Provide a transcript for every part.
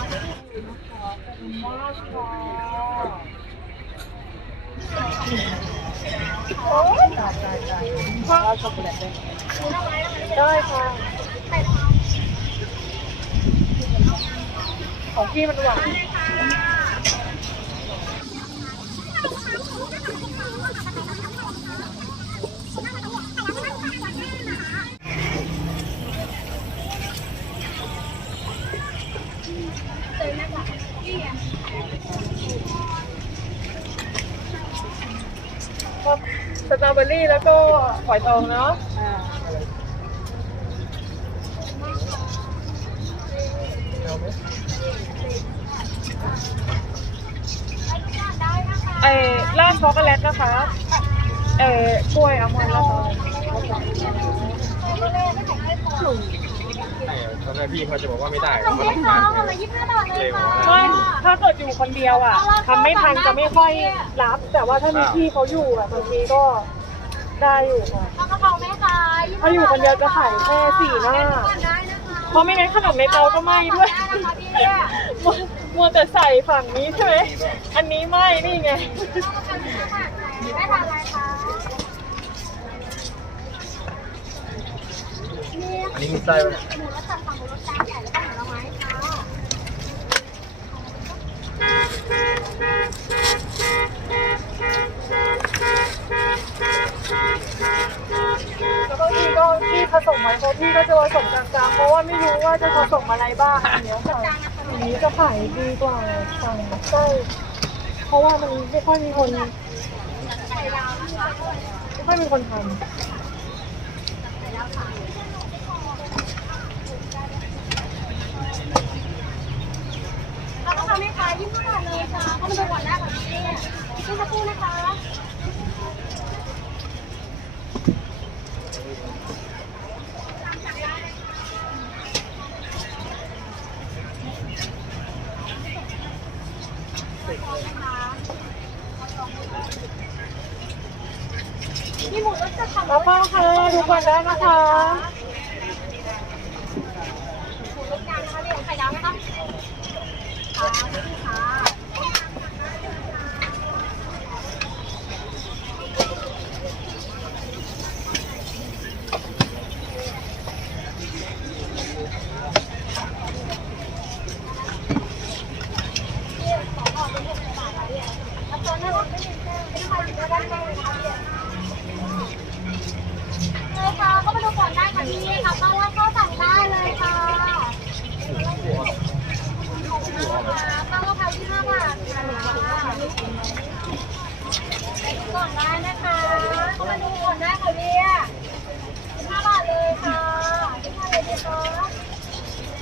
เอาช็อกโกแลตด้วยได้ค่ะของพี่มันหวาน สตรอ เบอรี่แล้วก็ฝอยทองเนาะเอ้ล่างช็อกโกแลตนะคะ เอ้กล้วยอัลมอนด์แล้วก็ตอนแรกพี่เขาจะบอกว่าไม่ได้เขาต้องการเร็วไม่ถ้าเกิดอยู่คนเดียวอะทำไม่ทันจะไม่ค่อยรับ แต่ว่าถ้ามีพี่เขาอยู่อะบางทีก็ ได้อยู่ค่ะปลากระเพราไหมคะถ้าอยู่คนเดียวจะขายแค่สี่หน้า ได้นะคะเพราะไม่งั้นขนมในเตาก็ไหม้ด้วย ได้นะคะพี่มัวมัวแต่ใส่ฝั่งนี้ใช่ไหม อันนี้ไหม้นี่ไง ได้ทานอะไรคะอันนี้มีไส้ไหมหมูรสจัดฝั่งหมูรสจานใหญ่แล้วก็หมูละไม้ค่ะ พี่ก็จะผสมกลางๆ เพราะว่าไม่รู้ว่าจะผสมอะไรบ้างอันเนี้ยค่ะอันนี้จะขายดีกว่าฝั่งใช่เพราะว่ามันไม่ค่อยมีคนไม่ค่อยมีคนทแล้วก็ทำให้ขายยี่สิบบาทเลยค่ะเข้ามาดูก่อนได้ค่ะพี่พี่สักครู่นะคะ มีหมูรสจัดฝั่งำ แล้วก็ค่ะดูก่อนได้นะคะ นได้ค่ะพี่ค่ะต้อนรับเข้าสั่งได้เลยค่ะตั้งราคาที่ห้าบาทค่ะไปดูก่อนได้นะคะก็มาดูก่อนได้ค่ะพี่ห้าบาทเลยค่ะที่ทาเลยดีคะ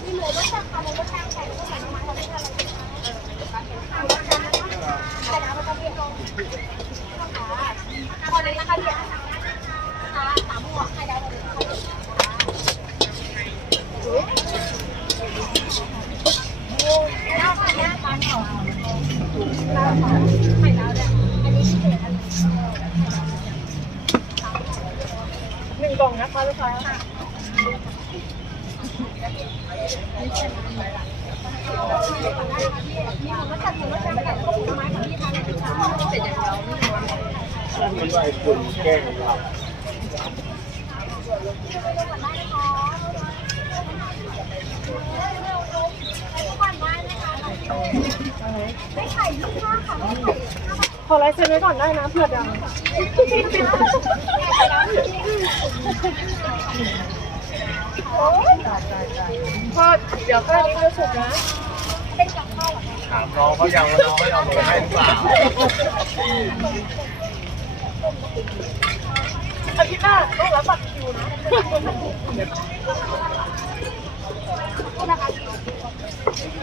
มีหมูรสจัดค่ะหมูรสจัดไก่รสจัดน้ำมันอะไรกันเลยค่ะหมูรสจัดนะคะไข่ดาวมันจะเรียกลงค่ะพอเลยนะคะพี่ค่ะสามหัวไข่ดาวเลยค่ะแล้วค่ะย่าปานเขาแล้วค่ะไข่ดาวเนี่ยอันนี้พิเศษอันนี้ หนึ่งกล่องนะคะลูกค้ามีหมูรสจัดหมูรสจัดไก่แล้วก็หมูไม้ของพี่ทานเลยค่ะเสร็จอย่างเดียวมันว่าไอ้คุณแกล้งเรา ข่ลูกค้าค่ะได้ไข่ขอไลน์เซ็นไว้ก่อนได้นะเผื่อดังพอเดี๋ยวแค่นี้จะสุกนะเป็นกับข้าวเรอคะถามน้องเขายังว่าน้องเขาเอาหมูให้หรือเปล่าอาทิตย์หน้าต้องรับบัตรคิวนะ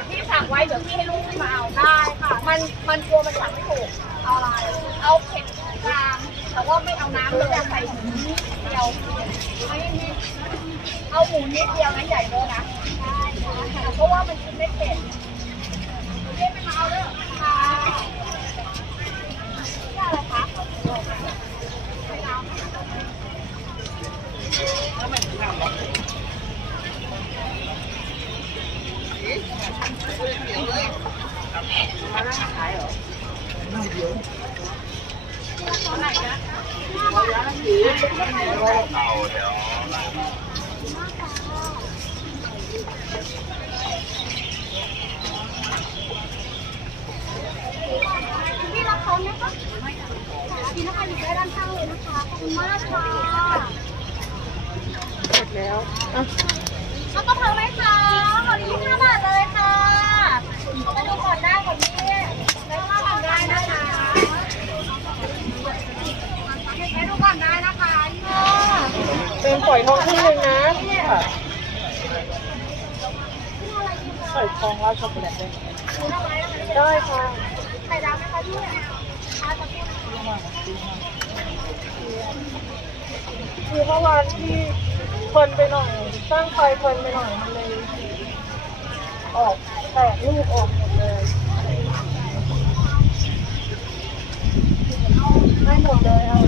พี่สั่งไว้เดี๋ยวพี่ให้ลูกขึ้นมาเอาได้ค่ะ มันมันกลัวมันสั่งไม่ถูกเอาอะไร เอาเผ็ดกลางแต่ว่าไม่เอาน้ำแล้วจะใส่หมูนิดเดียวไม่ไม่เอาหมูนิดเดียวนะใหญ่เลยนะใช่ค่ะเพราะว่ามันกินไม่เผ็ดเรียกไม่มาเอาเลยค่ะนี่อะไรคะไม่เอา พี่รับเขาไหมคะดีนะคะอยู่ได้ด้านข้างเลยนะคะ ขอบคุณมากค่ะเสร็จแล้วอะแล้วก็เพิ่มไหมคะขอดีที่ห้าบาทเลยค่ะเข้ามาดูก่อนได้ก่อนพี่ได้ว่าก่อนได้นะคะให้ดูก่อนได้นะคะค่ะ เป็นฝอยทองครึ่งหนึ่งนะค่ะ ฝอยทองราดช็อกโกแลตได้ไหมดูหน้าไม้นะคะได้ค่ะไข่ดาวไหมคะพี่ทาคือเมื่อวานที่เพลินไปหน่อย สร้างไฟเพลินไปหน่อยมันเลย ออกแตกลูกออกหมดเลยไม่หมดเลยเอา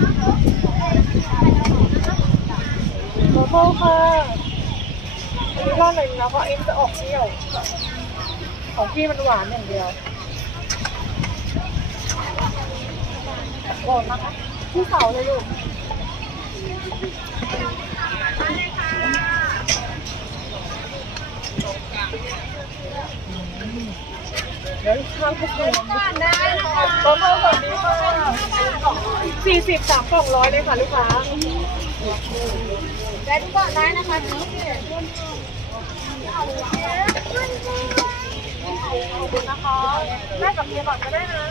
ขอโทษค่ะ อันนี้รอดเลยนะเพราะเอ็มจะออกเที่ยว ของพี่มันหวานอย่างเดียวโกรธนะคะพี่เสาเลยลูกเดี๋ยวข้าวทุกคนก่อนได้นะคะต้มข้าสวัสดีค่ะสี่สิบสามกล่องร้อยเลยค่ะลูกค้าได้ดูก่อนได้นะคะ ขอบคุณนะคะแม่กับเมียก่อนก็ได้นะ